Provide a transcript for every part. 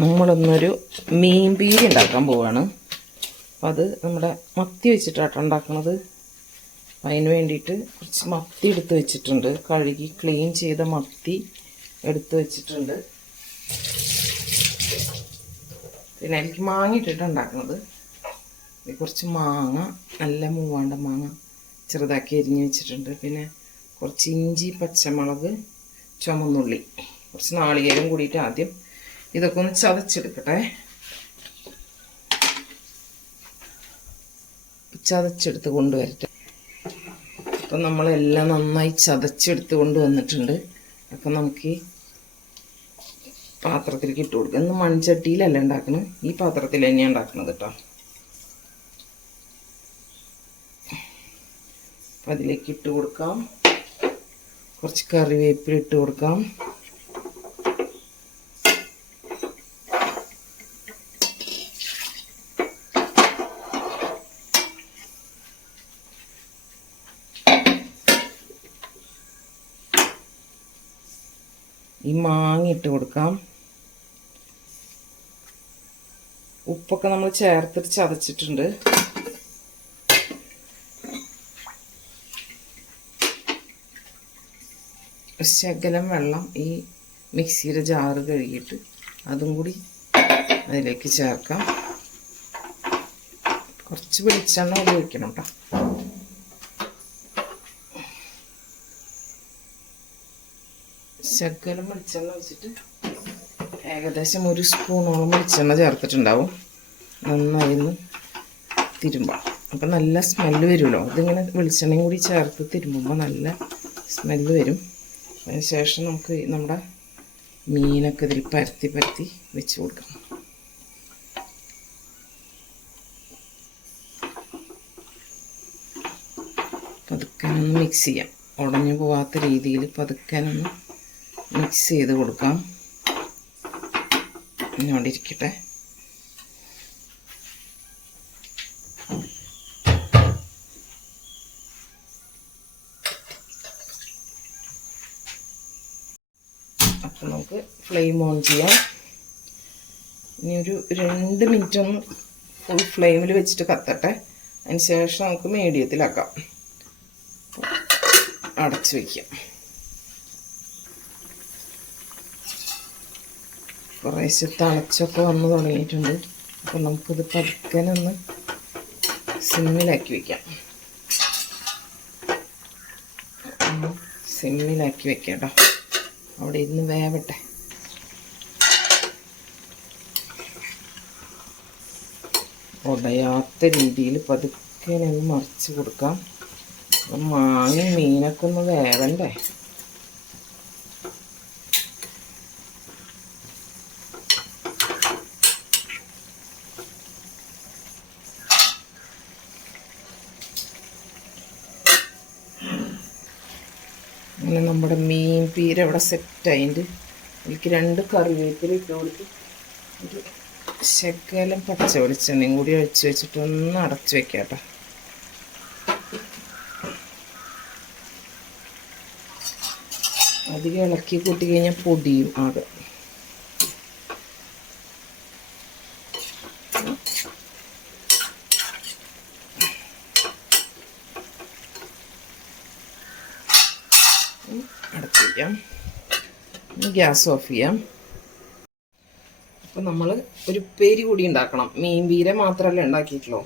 നമ്മളിന്നൊരു മീൻ പീരി ഉണ്ടാക്കാൻ പോവാണ്. അപ്പം അത് നമ്മുടെ മത്തി വെച്ചിട്ടാണ് ഉണ്ടാക്കുന്നത് അതിന് വേണ്ടിയിട്ട് കുറച്ച് മത്തി എടുത്ത് വെച്ചിട്ടുണ്ട്. കഴുകി ക്ലീൻ ചെയ്ത മത്തി എടുത്ത് വെച്ചിട്ടുണ്ട്. പിന്നെ എനിക്ക് മാങ്ങ ഇട്ടിട്ട് ഉണ്ടാക്കുന്നത് കുറച്ച് മാങ്ങ നല്ല മൂവാണ്ട മാങ്ങ ചെറുതാക്കി എരിഞ്ഞ് വെച്ചിട്ടുണ്ട്. പിന്നെ കുറച്ച് ഇഞ്ചി പച്ചമുളക് ചുമന്നുള്ളി. കുറച്ച് നാളികേരം കൂടിയിട്ട് ആദ്യം ഇതൊക്കെ ഒന്ന് ചതച്ചെടുക്കട്ടെ. ചതച്ചെടുത്ത് കൊണ്ടുവരട്ടെ. അപ്പം നമ്മളെല്ലാം നന്നായി ചതച്ചെടുത്ത് കൊണ്ടുവന്നിട്ടുണ്ട്. അപ്പം നമുക്ക് പാത്രത്തിലേക്ക് ഇട്ട് കൊടുക്കുക ഇന്ന് മൺചട്ടിയിലല്ല ഉണ്ടാക്കുന്നത് ഈ പാത്രത്തിൽ തന്നെയാണ് ഉണ്ടാക്കുന്നത് കേട്ടോ. അപ്പം അതിലേക്ക് ഇട്ട് കൊടുക്കാം. കുറച്ച് കറിവേപ്പില ഇട്ട് കൊടുക്കാം. ഈ മാങ്ങ ഇട്ട് കൊടുക്കാം. ഉപ്പൊക്കെ നമ്മൾ ചേർത്തിട്ട് ചതച്ചിട്ടുണ്ട്. ശകലം വെള്ളം ഈ മിക്സിയുടെ ജാറ് കഴുകിയിട്ട് അതും കൂടി അതിലേക്ക് ചേർക്കാം. കുറച്ച് വെളിച്ചെണ്ണ ഉപയോഗിക്കണം കേട്ടോ. ശകലം വെളിച്ചെണ്ണ വെച്ചിട്ട് ഏകദേശം ഒരു സ്പൂണോളം വെളിച്ചെണ്ണ ചേർത്തിട്ടുണ്ടാവും. നന്നായി ഒന്ന് തിരുമ്പാം. അപ്പം നല്ല സ്മെല്ല് വരുമല്ലോ. ഇതിങ്ങനെ വെളിച്ചെണ്ണയും കൂടി ചേർത്ത് തിരുമ്പുമ്പോൾ നല്ല സ്മെല്ല് വരും. അതിന് ശേഷം നമുക്ക് നമ്മുടെ മീനൊക്കെ ഇതിൽ പരത്തി പരത്തി വെച്ച് കൊടുക്കാം പതുക്കാനൊന്ന് മിക്സ് ചെയ്യാം. ഉടഞ്ഞു പോവാത്ത രീതിയിൽ പതുക്കെ ഒന്ന് മിക്സ് ചെയ്ത് കൊടുക്കാം. ഇങ്ങോട്ട് ഇരിക്കട്ടെ. അപ്പം നമുക്ക് ഫ്ലെയിം ഓൺ ചെയ്യാം. ഇനി ഒരു രണ്ട് മിനിറ്റ് ഒന്ന് ഫുൾ ഫ്ലെയിമിൽ വെച്ചിട്ട് കത്തട്ടെ. അതിന് ശേഷം നമുക്ക് മീഡിയത്തിലാക്കാം അടച്ചു വയ്ക്കാം കുറേശ്ശെ തിളച്ചൊക്കെ വന്ന് തുടങ്ങിയിട്ടുണ്ട്. അപ്പം നമുക്കിത് പതുക്കനൊന്ന് സിമ്മിലാക്കി വയ്ക്കാം സിമ്മിലാക്കി വെക്കാം കേട്ടോ അവിടെ ഇന്ന് വേവട്ടെ. ഉടയാത്ത രീതിയിൽ പതുക്കെ ഒന്ന് മറിച്ച് കൊടുക്കാം. മാങ്ങ മീനൊക്കെ ഒന്ന് വേവണ്ടേ? അങ്ങനെ നമ്മുടെ മീൻ പീര ഇവിടെ സെറ്റായിട്ടുണ്ട് എനിക്ക് രണ്ട് കറിവേപ്പില ഇട്ട് കൊടുത്ത് ഒരു ശകലം പച്ച വെളിച്ചെണ്ണയും കൂടി ഒഴിച്ച് വെച്ചിട്ട് ഒന്ന് അടച്ച് വെക്കാം അധികം ഇളക്കി കൂട്ടി കഴിഞ്ഞാൽ പൊടിയും ആകെ അടച്ച് വയ്ക്കാം ഇനി ഗ്യാസ് ഓഫ് ചെയ്യാം. അപ്പോൾ നമ്മൾ ഒരു പേരി കൂടി ഉണ്ടാക്കണം. മീൻ വീര മാത്രമല്ല ഉണ്ടാക്കിയിട്ടുള്ളൂ.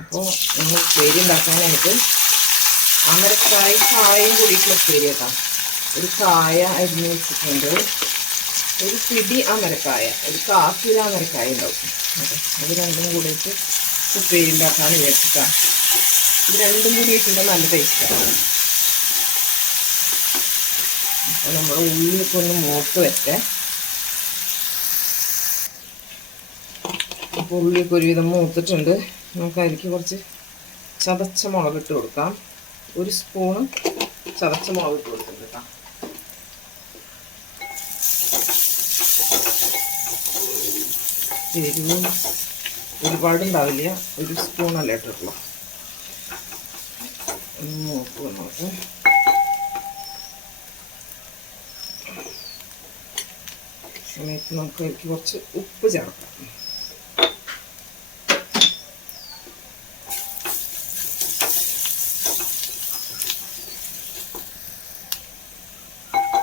അപ്പോൾ നമ്മൾ പേരി ഉണ്ടാക്കാനായിട്ട് അമരക്കായ കായും കൂടിയിട്ടുള്ള പേരി കേട്ടോ. ഒരു കായ അരിഞ്ഞ് വെച്ചിട്ടുണ്ട്. ഒരു പിടി അമരക്കായ. ഒരു കാക്കില അമരക്കായ ഉണ്ടാവും. അതെ അത് രണ്ടും കൂടിയിട്ട് ഉപ്പേരി ഉണ്ടാക്കാൻ വിചാരിച്ചിട്ടാണ്. ഇത് രണ്ടും കൂടിയിട്ടുണ്ട്. നല്ല ടേസ്റ്റാണ് നമ്മൾ ഉള്ളിലൊക്കെ ഒന്ന് മൂത്ത് വെച്ചേ. അപ്പോൾ ഉള്ളിയൊക്കെ ഒരുവിധം മൂത്തിട്ടുണ്ട്. നമുക്ക് അതിലേക്ക് കുറച്ച് ചതച്ച മുളക് ഇട്ട് കൊടുക്കാം. ഒരു സ്പൂണ് ചതച്ച മുളക് ഇട്ട് കൊടുത്തിട്ടുണ്ട് കേട്ടോ. എരിവ് ഒരുപാടുണ്ടാവില്ല. ഒരു സ്പൂണല്ലേ ഇട്ടിട്ടുള്ളൂ. നോക്കുക നമുക്ക് സമയത്ത് നമുക്ക് കുറച്ച് ഉപ്പ് ചേർക്കാം.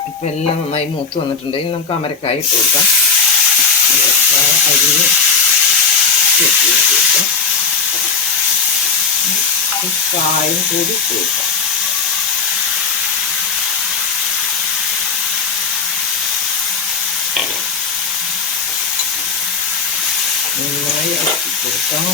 ഇപ്പം എല്ലാം നന്നായി മൂത്ത് വന്നിട്ടുണ്ട്. ഇനി നമുക്ക് അമരക്കായ ഇട്ട് കൊടുക്കാം. അമരക്കായ അരിഞ്ഞ് ഇട്ട് കൊടുക്കാം. കായും കൂടി ഇട്ട് കൊടുക്കാം. നന്നായി ഇളക്കി കൊടുക്കാം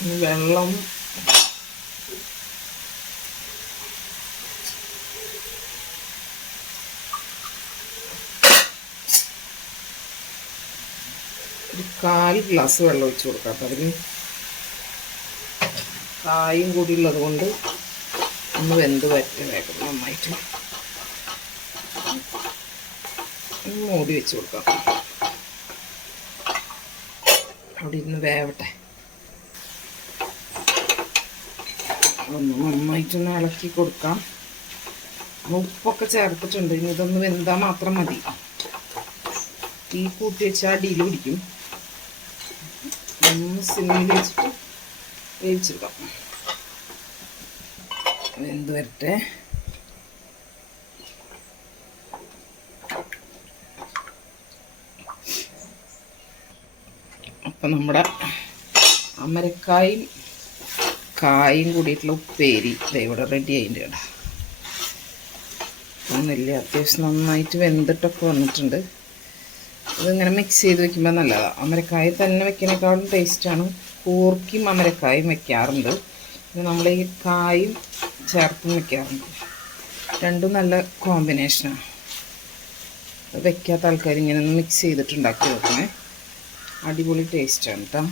ഇനി വെള്ളം ഒരു കാൽ ഗ്ലാസ് വെള്ളം ഒഴിച്ച് കൊടുക്കാം. അപ്പം അതിന് കായും കൂടി ഉള്ളത് കൊണ്ട് ഒന്ന് വെന്ത് വരട്ടെ വേഗം നന്നായിട്ട്. മൂടി വെച്ച് കൊടുക്കാം. അവിടെ ഇരുന്ന് വേവട്ടെ. ഒന്ന് നന്നായിട്ടൊന്ന് ഇളക്കി കൊടുക്കാം. ഉപ്പൊക്കെ ചേർത്തിട്ടുണ്ട്. ഇനി ഇതൊന്ന് വെന്താൽ മാത്രം മതി. തീ കൂട്ടി വെച്ചാൽ അടിയിൽ പിടിക്കും. ഒന്ന് സിമ്മിൽ വെച്ചിട്ട് വേവിച്ചെടുക്കാം. വെന്ത് വരട്ടെ അപ്പം നമ്മുടെ അമരക്കായും കായും കൂടിയിട്ടുള്ള ഉപ്പേരി ഇവിടെ റെഡി ആയിട്ടുണ്ട് കേട്ടോ. ഒന്നുമില്ല അത്യാവശ്യം നന്നായിട്ട് വെന്തിട്ടൊക്കെ വന്നിട്ടുണ്ട്. ഇതിങ്ങനെ മിക്സ് ചെയ്ത് വെക്കുമ്പോൾ നല്ലതാണ് അമരക്കായ തന്നെ വെക്കുന്നതിനേക്കാളും ടേസ്റ്റാണ് കൂർക്കിയും അമരക്കായും വെക്കാറുണ്ട്. നമ്മൾ ഈ കായും ചേർത്തും വെക്കാറുണ്ട്. രണ്ടും നല്ല കോമ്പിനേഷനാണ് വെക്കാത്ത ആൾക്കാർ ഇങ്ങനെ ഒന്ന് മിക്സ് ചെയ്തിട്ടുണ്ടാക്കി വെക്കണേ അടിപൊളി ടേസ്റ്റാണ് കേട്ടോ